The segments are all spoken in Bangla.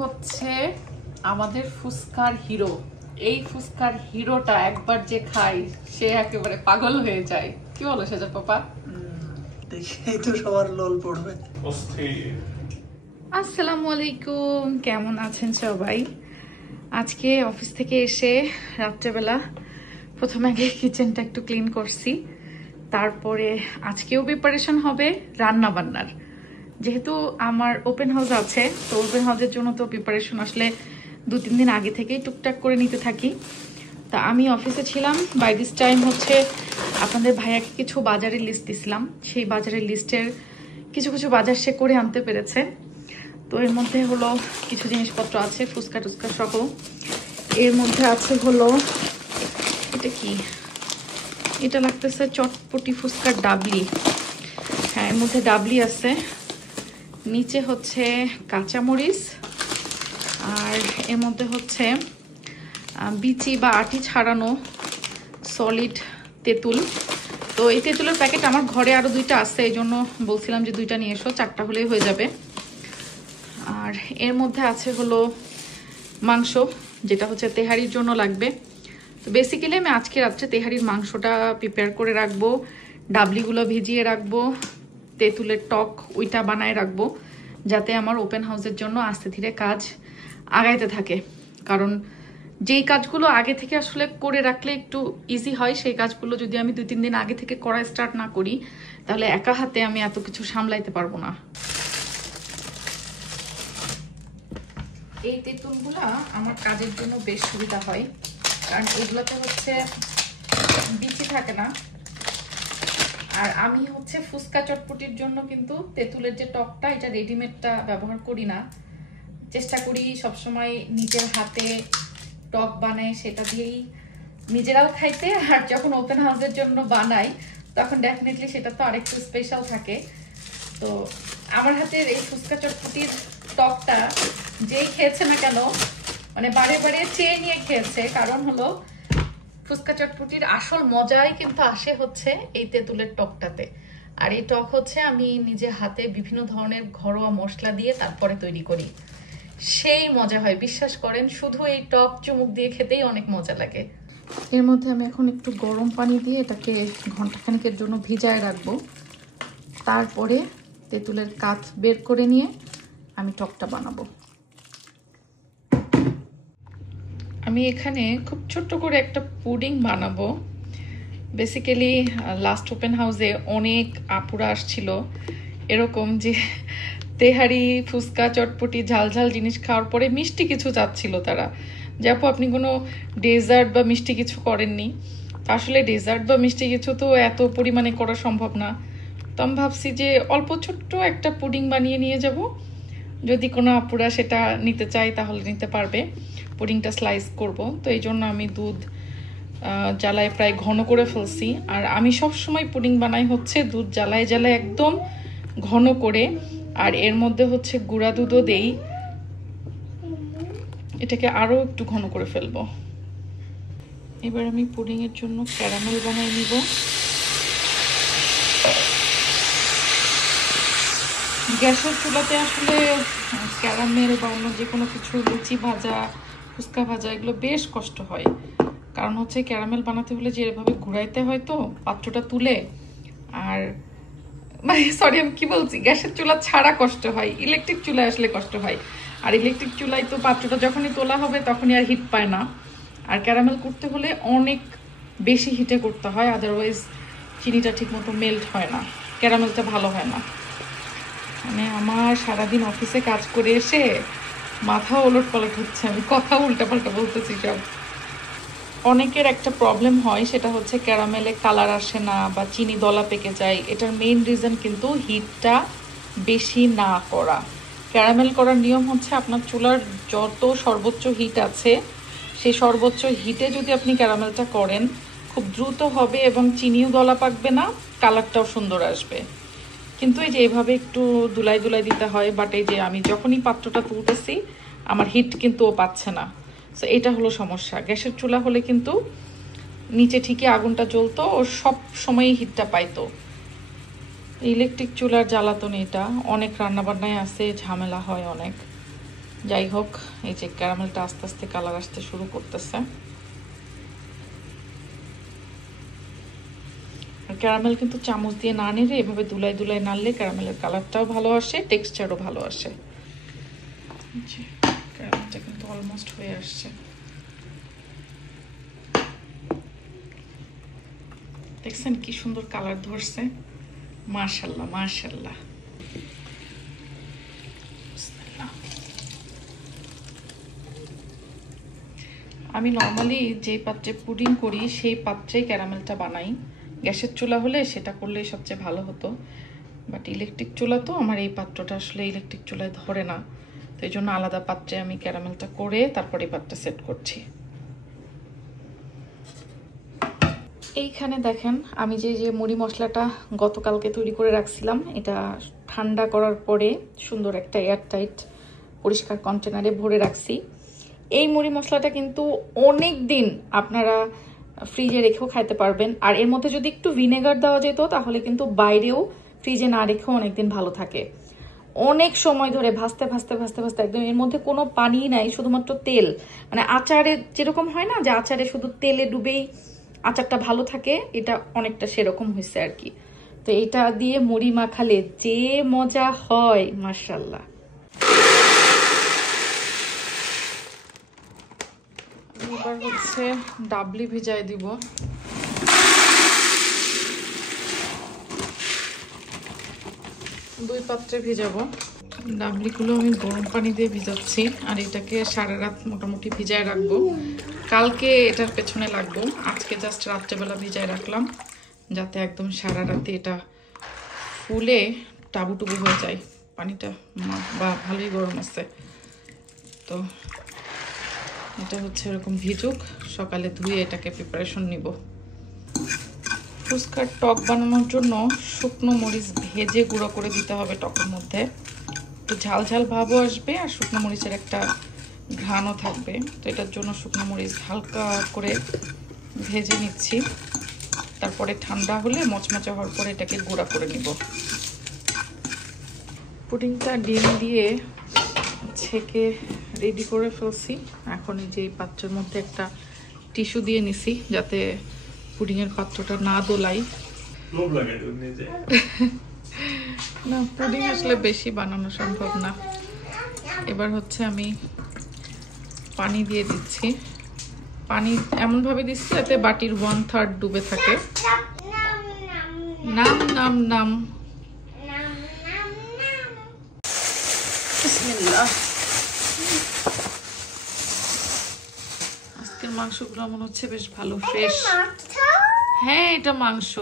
হচ্ছে আমাদের ফুচকার হিরো। এই ফুচকার হিরোটা একবার যে খায় সে একেবারে পাগল হয়ে যায়। কি বলো সেজার পাপা? দেখেই তো সবার লোল পড়বে। আসসালামু আলাইকুম, কেমন আছেন সবাই? আজকে অফিস থেকে এসে রাত্রেবেলা প্রথমে আগে কিচেনটা একটু ক্লিন করছি, তারপরে আজকেও প্রিপারেশন হবে রান্না বান্নার। যেহেতু আমার ওপেন হাউস আছে, তো ওপেন হাউসের জন্য তো প্রিপারেশন আসলে 2-3 দিন আগে থেকেই টুকটাক করে নিতে থাকি। তা আমি অফিসে ছিলাম, বাই দিস টাইম হচ্ছে আপনাদের ভাইয়াকে কিছু বাজারের লিস্ট দিছিলাম, সেই বাজারের লিস্টের কিছু কিছু বাজার সে করে আনতে পেরেছে। তো এর মধ্যে হলো কিছু জিনিসপত্র আছে ফুচকা টুচকা সহ। এর মধ্যে আছে হলো এটা কি, এটা লাগতেছে চটপটি ফুচকার ডাবলি। হ্যাঁ, এর মধ্যে ডাবলি আছে। নিচে হচ্ছে কাঁচামরিচ, আর এর মধ্যে হচ্ছে বিচি বা আটি ছাড়ানো সলিড তেঁতুল। তো এই তেঁতুলের প্যাকেট আমার ঘরে আরও 2টা আছে, এই জন্য বলছিলাম যে 2টা নিয়ে এসো, 4টা হলেই হয়ে যাবে। আর এর মধ্যে আছে হলো মাংস, যেটা হচ্ছে তেহারির জন্য লাগবে। তো বেসিক্যালি আমি আজকে রাত্রে তেহারির মাংসটা প্রিপেয়ার করে রাখবো, ডাবলিগুলো ভিজিয়ে রাখবো, তেঁতুলের টক ওইটা বানায় রাখবো, যাতে আমার ওপেন হাউসের জন্য আস্তে ধীরে কাজ আগাইতে থাকে। কারণ যেই কাজগুলো আগে থেকে আসলে করে রাখলে একটু ইজি হয়, সেই কাজগুলো যদি আমি 2-3 দিন আগে থেকে করা স্টার্ট না করি, তাহলে একা হাতে আমি এত কিছু সামলাইতে পারবো না। এই তেঁতুলগুলা আমার কাজের জন্য বেশ সুবিধা হয়, কারণ এগুলোতে হচ্ছে বিচি থাকে না। আর আমি হচ্ছে ফুচকা চটপটির জন্য কিন্তু তেঁতুলের যে টকটা, এটা রেডিমেডটা ব্যবহার করি না। চেষ্টা করি সবসময় নিজের হাতে টক বানাই, সেটা দিয়েই নিজেরাও খাইতে। আর যখন ওপেন হাউসের জন্য বানাই তখন ডেফিনেটলি সেটা তো আরেকটু স্পেশাল থাকে। তো আমার হাতের এই ফুচকা চটপটির টকটা যেই খেয়েছে না কেন, মানে বারে বারে চেয়ে নিয়ে খেয়েছে। কারণ হলো ফুচকা চটপটির আসল মজাই কিন্তু আসে হচ্ছে এই তেঁতুলের টকটাতে। আর এই টক হচ্ছে আমি নিজে হাতে বিভিন্ন ধরনের ঘরোয়া মশলা দিয়ে তারপরে তৈরি করি, সেই মজা হয় বিশ্বাস করেন। শুধু এই টক চুমুক দিয়ে খেতেই অনেক মজা লাগে। এর মধ্যে আমি এখন একটু গরম পানি দিয়ে এটাকে ঘন্টাখানেকের জন্য ভিজায় রাখবো। তারপরে তেঁতুলের কাঠ বের করে নিয়ে আমি টকটা বানাবো। আমি এখানে খুব ছোট্ট করে একটা পুডিং বানাবো। বেসিক্যালি লাস্ট ওপেন হাউসে অনেক আপুরা আসছিল এরকম যে তেহারি ফুচকা চটপটি ঝাল ঝাল জিনিস খাওয়ার পরে মিষ্টি কিছু চাচ্ছিল তারা, যে আপু আপনি কোনো ডেজার্ট বা মিষ্টি কিছু করেননি। আসলে ডেজার্ট বা মিষ্টি কিছু তো এত পরিমাণে করা সম্ভব না। তো আমি ভাবছি যে অল্প ছোট্ট একটা পুডিং বানিয়ে নিয়ে যাব, যদি কোনো আপুরা সেটা নিতে চায় তাহলে নিতে পারবে। পুডিংটা স্লাইস করব, তো এই জন্য আমি দুধ জ্বালায় প্রায় ঘন করে ফেলছি। আর আমি সব সময় পুডিং বানাই হচ্ছে দুধ জ্বালায় জ্বালায় একদম ঘন করে, আর এর মধ্যে হচ্ছে গুঁড়া দুধও দেই, এটাকে আরো একটু ঘন করে ফেলবো। এবার আমি পুডিং এর জন্য ক্যারামেল বানিয়ে নিব। গ্যাসের চুলাতে আসলে ক্যারামেল বা অন্য যে কোনো কিছু লুচি ভাজা ফুচকা ভাজা এগুলো বেশ কষ্ট হয়। কারণ হচ্ছে ক্যারামেল বানাতে হলে যে এভাবে ঘুরাইতে হয় তো পাত্রটা তুলে। আর মানে সরি আমি কি বলছি, গ্যাসের চুলা ছাড়া কষ্ট হয়, ইলেকট্রিক চুলায় আসলে কষ্ট হয়। আর ইলেকট্রিক চুলায় তো পাত্রটা যখনই তোলা হবে তখনই আর হিট পায় না। আর ক্যারামেল করতে হলে অনেক বেশি হিটে করতে হয়, আদারওয়াইজ চিনিটা ঠিক মতো মেল্ট হয় না, ক্যারামেলটা ভালো হয় না। মানে আমার সারাদিন অফিসে কাজ করে এসে মাথা ওলট পালট হচ্ছে, আমি কথা উল্টাপাল্টা বলতেছি সব। অনেকের একটা প্রবলেম হয়, সেটা হচ্ছে ক্যারামেলে কালার আসে না বা চিনি দলা পেকে যায়। এটার মেইন রিজন কিন্তু হিটটা বেশি না করা। ক্যারামেল করার নিয়ম হচ্ছে আপনার চুলার যত সর্বোচ্চ হিট আছে সেই সর্বোচ্চ হিটে যদি আপনি ক্যারামেলটা করেন খুব দ্রুত হবে এবং চিনিও দলা পাকবে না, কালারটাও সুন্দর আসবে। কিন্তু এই যে এইভাবে একটু দুলাই দুলাই দিতে হয়। বাট এই যে আমি যখনই পাত্রটা তুলতেছি আমার হিট কিন্তু ও পাচ্ছে না। সো এটা হলো সমস্যা। গ্যাসের চুলা হলে কিন্তু নিচে ঠিকই আগুনটা জ্বলতো, ও সব সময়ই হিটটা পাইতো। ইলেকট্রিক চুলার জ্বালাতন এটা, অনেক রান্নাবান্নায় আছে ঝামেলা হয় অনেক। যাই হোক, এই যে ক্যারামেলটা আস্তে আস্তে কালার আসতে শুরু করতেছে। ক্যারামেল কিন্তু চামচ দিয়ে না নেড়ে এভাবে দুলাই দুলাই নাড়লে ক্যারামেলের কালারটাও ভালো আসে, টেক্সচারও ভালো আসে। ক্যারামেলটা কিন্তু অলমোস্ট হয়ে আসছে। দেখছেন কি সুন্দর কালার ধরছে, মাশাআল্লাহ মাশাআল্লাহ। আমি নর্মালি যে পাত্রে পুডিং করি সেই পাত্রেই ক্যারামেলটা বানাই। গ্যাসের চুলা হলে সেটা করলেই সবচেয়ে ভালো হতো, বাট ইলেকট্রিক চুলা তো আমার এই পাত্রটা আসলে ইলেকট্রিক চুলায় ধরে না, তো এই জন্য আলাদা পাত্রে আমি ক্যারামেলটা করে তারপর এই পাত্রটা সেট করছি। এইখানে দেখেন আমি যে মুড়ি মশলাটা গতকালকে তৈরি করে রাখছিলাম, এটা ঠান্ডা করার পরে সুন্দর একটা এয়ারটাইট পরিষ্কার কন্টেনারে ভরে রাখছি। এই মুড়ি মশলাটা কিন্তু অনেক দিন আপনারা ফ্রিজে রেখেও খাইতে পারবেন, আর এর মধ্যে যদি একটু ভিনেগার দেওয়া যেত তাহলে কিন্তু বাইরেও ফ্রিজে না রেখেও অনেকদিন ভালো থাকে। অনেক সময় ধরে ভাজতে ভাজতে ভাজতে ভাজতে একদম এর মধ্যে কোনো পানি নাই, শুধুমাত্র তেল। মানে আচারে যেরকম হয় না যে আচারে শুধু তেলে ডুবেই আচারটা ভালো থাকে, এটা অনেকটা সেরকম হয়েছে আর কি। তো এটা দিয়ে মুড়ি মাখালে যে মজা হয় মাশাআল্লাহ। এবার হচ্ছে ডাবলি ভিজাই দিব। দুই পাত্রে ভিজাবো। ডাবলিগুলো আমি গরম পানি দিয়ে ভিজাচ্ছি, আর এটাকে সারা রাত মোটামুটি ভিজায় রাখবো। কালকে এটার পেছনে লাগবো, আজকে জাস্ট রাত্রেবেলা ভিজায় রাখলাম যাতে একদম সারা রাতে এটা ফুলে টাবুটুবু হয়ে যায়। পানিটা বা ভালোই গরম আছে, তো এটা হচ্ছে এরকম ভিজুক, সকালে ধুয়ে এটাকে প্রিপারেশন নিব। ফুচকার টক বানানোর জন্য শুকনো মরিচ ভেজে গুঁড়ো করে দিতে হবে টকের মধ্যে, একটু ঝাল ঝাল ভাবও আসবে আর শুকনো মরিচের একটা ঘ্রাণও থাকবে। তো এটার জন্য শুকনো মরিচ হালকা করে ভেজে নিচ্ছি, তারপরে ঠান্ডা হলে মচমচে হওয়ার পরে এটাকে গুঁড়া করে নিব। পুডিংটা ডিম দিয়ে ছেঁকে রেডি করে ফেলছি। এখন এই যে এই পাত্রের মধ্যে একটা টিস্যু দিয়ে নিছি যাতে পুডিংয়ের পাত্রটা না দোলাই। না, পুডিং আসলে বেশি বানানো সম্ভব না। এবার হচ্ছে আমি পানি দিয়ে দিচ্ছি। পানি এমনভাবে দিচ্ছি যাতে বাটির 1/3 ডুবে থাকে। নাম নাম নাম বিসমিল্লাহ। আজকের মাংসগুলো মনে হচ্ছে বেশ ভালো ফ্রেশ। হ্যাঁ, এটা মাংস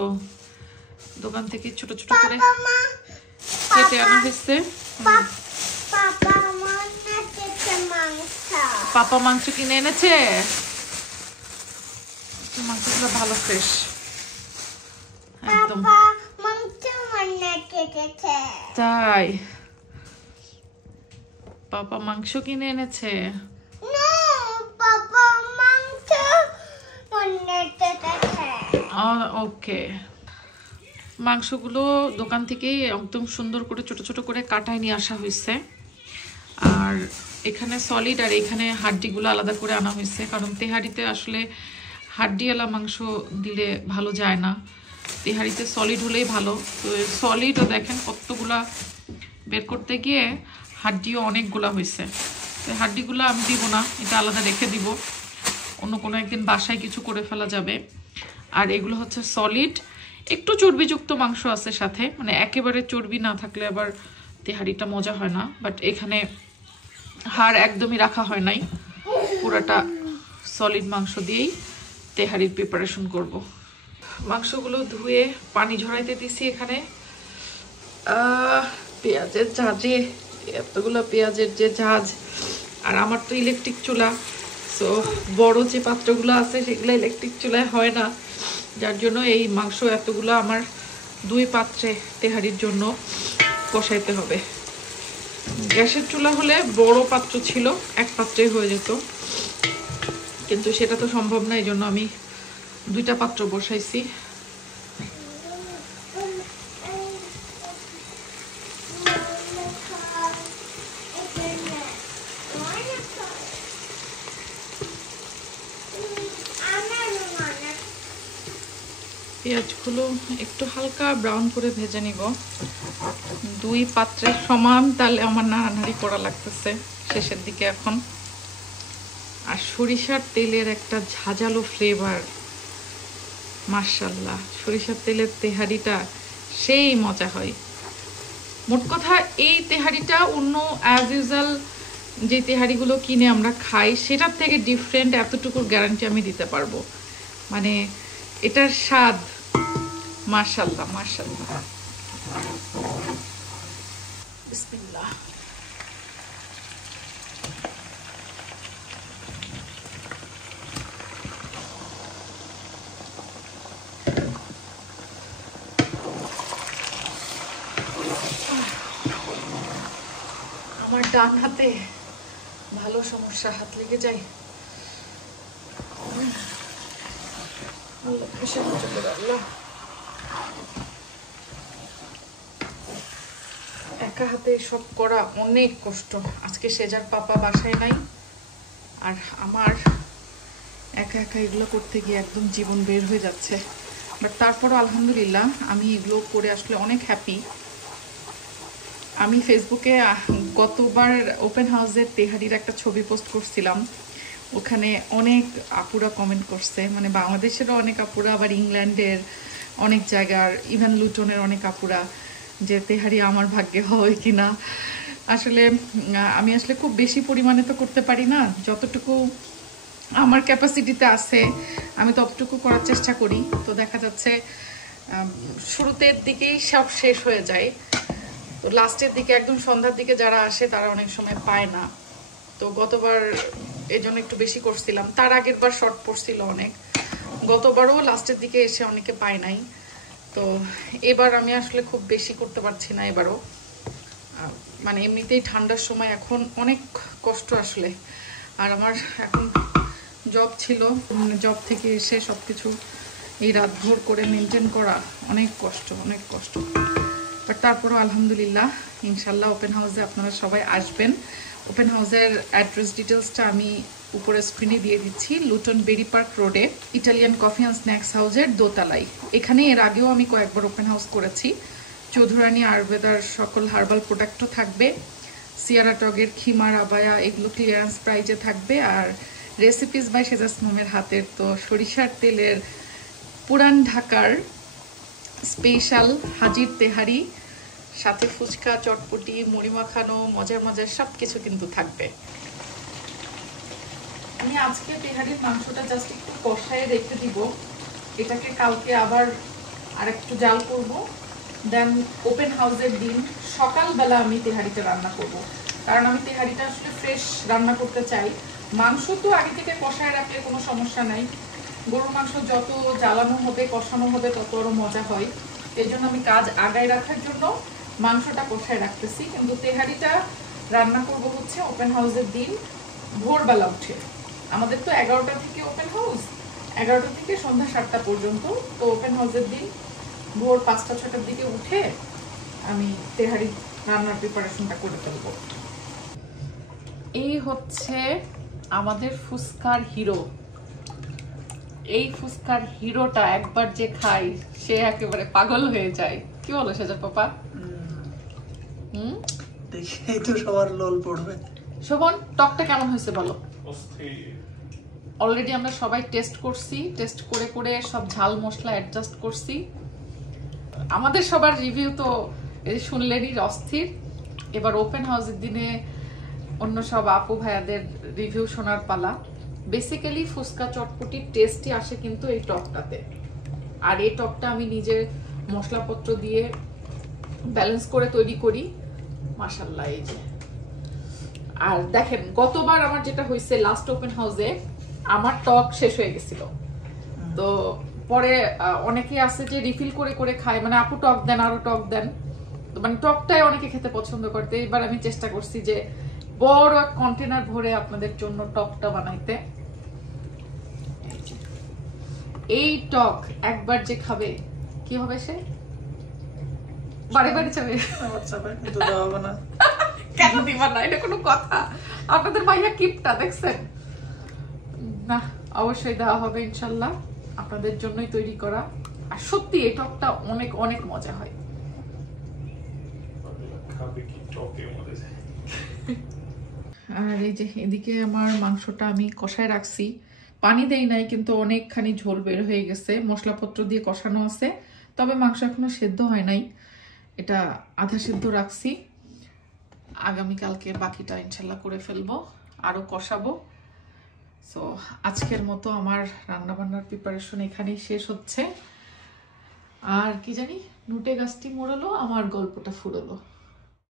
দোকান থেকে ছোট ছোট করে কেটে আনা হয়েছে। পাপা মাংস কিনে এনেছে, মাংসগুলো ভালো ফ্রেশ একদম। তাই পাপা মাংস কিনে এনেছে? ওকে, মাংসগুলো দোকান থেকে একদম সুন্দর করে ছোট ছোট করে কাটায় নিয়ে আসা হয়েছে, আর এখানে সলিড আর এখানে হাড্ডিগুলো আলাদা করে আনা হয়েছে, কারণ তেহারিতে আসলে হাড্ডিওয়ালা মাংস দিলে ভালো যায় না, তেহারিতে সলিড হলেই ভালো। তো সলিডও দেখেন কতগুলা বের করতে গিয়ে হাড্ডিও অনেকগুলা হয়েছে। তো হাড্ডিগুলো আমি দিব না, এটা আলাদা রেখে দিব, অন্য কোনো একদিন বাসায় কিছু করে ফেলা যাবে। আর এগুলো হচ্ছে সলিড, একটু চর্বিযুক্ত মাংস আছে সাথে, মানে একেবারে চর্বি না থাকলে আবার তেহারিটা মজা হয় না। বাট এখানে হাড় একদমই রাখা হয় নাই, পুরাটা সলিড মাংস দিয়েই তেহারির প্রিপারেশন করব। মাংসগুলো ধুয়ে পানি ঝরাইতে দিছি। এখানে পেঁয়াজের ঝাঁঝে, এতগুলো পেঁয়াজের যে ঝাঁঝ, আর আমার তো ইলেকট্রিক চুলা, সো বড় যে পাত্রগুলো আছে সেগুলো ইলেকট্রিক চুলায় হয় না, যার জন্য এই মাংস এতগুলো আমার 2 পাত্রে তেহারির জন্য কষাইতে হবে। গ্যাসের চুলা হলে বড় পাত্র ছিল, 1 পাত্রে হয়ে যেত, কিন্তু সেটা তো সম্ভব না, এই জন্য আমি 2টা পাত্র বসাইছি। পেঁয়াজগুলো একটু হালকা ব্রাউন করে ভেজে নিব। 2 পাত্রের সমান তাহলে আমার নাড়ানাড়ি করা লাগতেছে শেষের দিকে এখন। আর সরিষার তেলের একটা ঝাঁঝালো ফ্লেভার, মাশাআল্লাহ। সরিষার তেলের তেহারিটা সেই মজা হয়। মোট কথা এই তেহারিটা অন্য অ্যাজ ইউজুয়াল যে তেহারিগুলো কিনে আমরা খাই সেটার থেকে ডিফারেন্ট, এতটুকুর গ্যারান্টি আমি দিতে পারবো। মানে এটার স্বাদ মাশাআল্লাহ মাশাআল্লাহ। বিসমিল্লাহ। আমার ডান হাতে ভালো সমস্যা, হাত লেগে যায়। একা হাতে সব করা অনেক কষ্ট। আজকে সেজার পাপা বাসায় নাই, আর আমার একা একা এগুলো করতে গিয়ে একদম জীবন বের হয়ে যাচ্ছে। বাট তারপরও আলহামদুলিল্লাহ আমি এগুলো করে আসলে অনেক হ্যাপি। আমি ফেসবুকে গতবার ওপেন হাউসের তেহারির একটা ছবি পোস্ট করছিলাম, ওখানে অনেক আপুরা কমেন্ট করছে, মানে বাংলাদেশেরও অনেক আপুরা, আবার ইংল্যান্ডের অনেক জায়গার, ইভেন লুটনের অনেক আপুরা, যে তেহারি আমার ভাগ্যে হয় কিনা। আসলে আমি আসলে খুব বেশি পরিমাণে তো করতে পারি না, যতটুকু আমার ক্যাপাসিটিতে আছে আমি ততটুকু করার চেষ্টা করি। তো দেখা যাচ্ছে শুরুতের দিকেই সব শেষ হয়ে যায়, তো লাস্টের দিকে একদম সন্ধ্যার দিকে যারা আসে তারা অনেক সময় পায় না। তো গতবার এজন্য একটু বেশি করছিলাম, তার আগের বার শর্ট পড়ছিল অনেক, গতবারও লাস্টের দিকে এসে অনেকে পায় নাই। তো এবার আমি আসলে খুব বেশি করতে পারছি না এবারও, মানে এমনিতেই ঠান্ডার সময় এখন অনেক কষ্ট আসলে। আর আমার এখন জব ছিল, জব থেকে এসে সবকিছু এই রাত ভোর করে মেনটেন করা অনেক কষ্ট, অনেক কষ্ট। বাট তারপরও আলহামদুলিল্লাহ, ইনশাল্লাহ ওপেন হাউসে আপনারা সবাই আসবেন। ওপেন হাউসের অ্যাড্রেস ডিটেলসটা আমি উপরে স্ক্রিনে দিয়ে দিচ্ছি। লুটন বেরি পার্ক রোডে ইটালিয়ান কফি অ্যান্ড স্ন্যাক্স হাউসের দোতলায়। এখানে এর আগেও আমি কয়েকবার ওপেন হাউস করেছি। চৌধুরানী আয়ুর্বেদার সকল হার্বাল প্রোডাক্টও থাকবে, সিয়ারা টগের খিমার আবায়া এগুলো ক্লিয়ারেন্স প্রাইজে থাকবে। আর রেসিপিস বাই সেজাস মোমের হাতের তো সরিষার তেলের পুরান ঢাকার স্পেশাল হাজির তেহারি, সাথে ফুচকা, চটপটি, মুড়ি মাখানো, মজার মজার সব কিছু কিন্তু থাকবে। আমি আজকে তেহারির মাংসটা জাস্ট একটু কষায় রেখে দিব, এটাকে কালকে আবার আরেকটু জাল করব, দেন ওপেন হাউসের দিন সকালবেলা আমি তেহারিটা রান্না করব। কারণ আমি তেহারিটা আসলে ফ্রেশ রান্না করতে চাই। মাংস তো আগে থেকে কষায় রাখলে কোনো সমস্যা নাই, গরুর মাংস যত জ্বালানো হবে কষানো হবে তত আরো মজা হয়। এই জন্য আমি কাজ আগায় রাখার জন্য মাংসটা কষায় রাখতেছি। কিন্তু তেহারিটা রান্না করব হচ্ছে ওপেন হাউসের দিন ভোরবেলা উঠে। আমাদের তো 11টা থেকে ওপেন হাউস, 11টা থেকে সন্ধ্যা 7টা পর্যন্ত। তো ওপেন হাউসের দিন ভোর 5টা-6টার দিকে উঠে আমি তেহারি রান্নার প্রিপারেশনটা করে ফেলবো। এই হচ্ছে আমাদের ফুচকার হিরো। এই ফুচকার হিরোটা একবার যে খাই সে একেবারে পাগল হয়ে যায়। কি বলো সেজার পাপা? দেখেই তো সবার লোল পড়বে। শোভন, টকটা কেমন হয়েছে বলো? অলরেডি আমরা সবাই টেস্ট করছি, টেস্ট করে করে সব ঝাল মশলা অ্যাডজাস্ট করছি। আমাদের সবার রিভিউ তো শুনলেনই অস্থির। এবার ওপেন হাউসের দিনে অন্য সব আপু ভাইয়াদের রিভিউ শোনার পালা। বেসিক্যালি ফুচকা চটপটির টেস্টই আসে কিন্তু এই টকটাতে। আর এই টকটা আমি নিজে মশলাপত্র দিয়ে ব্যালেন্স করে তৈরি করি, মাশাআল্লাহ। এই যে, আর দেখেন গতবার আমার যেটা হয়েছে লাস্ট ওপেন হাউসে আমার টক শেষ হয়ে গেছিল। তো পরে অনেকে আছে যে রিফিল করে করে খায়, মানে আপু টক দেন, আরো টক দেন, মানে টকটাই অনেকে খেতে পছন্দ করতে। এবার আমি চেষ্টা করছি যে বড় এক কন্টেনার ভরে আপনাদের জন্য টকটা বানাইতে। এই টক একবার যে খাবে কি হবে, সে বারে বারে যাবে। কেন দিবা না? এটা কোনো কথা? আপনাদের ভাইয়া কিপটা দেখছেন না? অবশ্যই দেওয়া হবে ইনশাল্লাহ, আপনাদের জন্যই তৈরি করা। আর সত্যি এই টকটা অনেক অনেক মজা হয়। আর এই যে এদিকে আমার মাংসটা আমি কষায় রাখছি, পানি দেই নাই কিন্তু অনেকখানি ঝোল বের হয়ে গেছে, মশলাপত্র দিয়ে কষানো আছে, তবে মাংস এখনো সেদ্ধ হয় নাই, এটা আধা সেদ্ধ রাখছি। আগামীকালকে বাকিটা ইনশাল্লাহ করে ফেলবো, আরো কষাবো। সো আজকের মতো আমার রান্নাবান্নার প্রিপারেশন এখানেই শেষ হচ্ছে। আর কি জানি, নুটে গাছটি মোড়ালো, আমার গল্পটা ফুরলো।